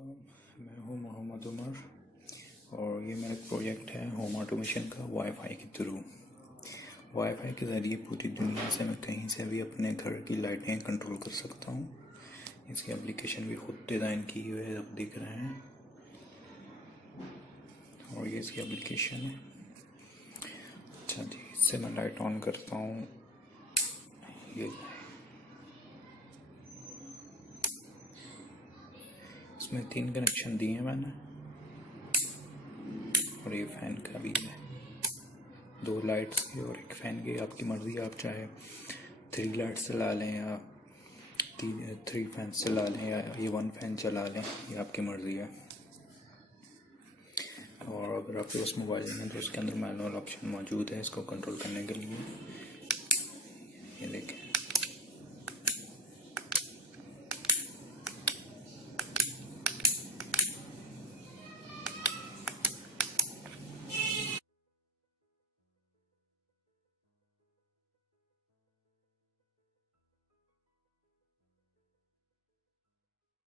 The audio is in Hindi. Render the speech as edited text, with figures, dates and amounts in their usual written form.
वालेकुम, मैं हूँ मोहम्मद उमर और ये मेरा प्रोजेक्ट है होम ऑटोमेशन का वाईफाई के थ्रू। वाईफाई के ज़रिए पूरी दुनिया से मैं कहीं से भी अपने घर की लाइटें कंट्रोल कर सकता हूँ। इसकी एप्लीकेशन भी खुद डिज़ाइन की हुई है, आप देख रहे हैं, और ये इसकी एप्लीकेशन है। अच्छा जी, इससे मैं लाइट ऑन करता हूँ। ये इसमें 3 कनेक्शन दिए हैं मैंने, और ये फ़ैन का भी है, 2 लाइट्स के और 1 फ़ैन के। आपकी मर्ज़ी, आप चाहे 3 लाइट्स चला लें या 3 फैन चला लें या ये 1 फ़ैन चला लें, ये आपकी मर्ज़ी है। और अगर आपके पास मोबाइल में तो उसके अंदर मैनुअल ऑप्शन मौजूद है इसको कंट्रोल करने के लिए। ये देखें,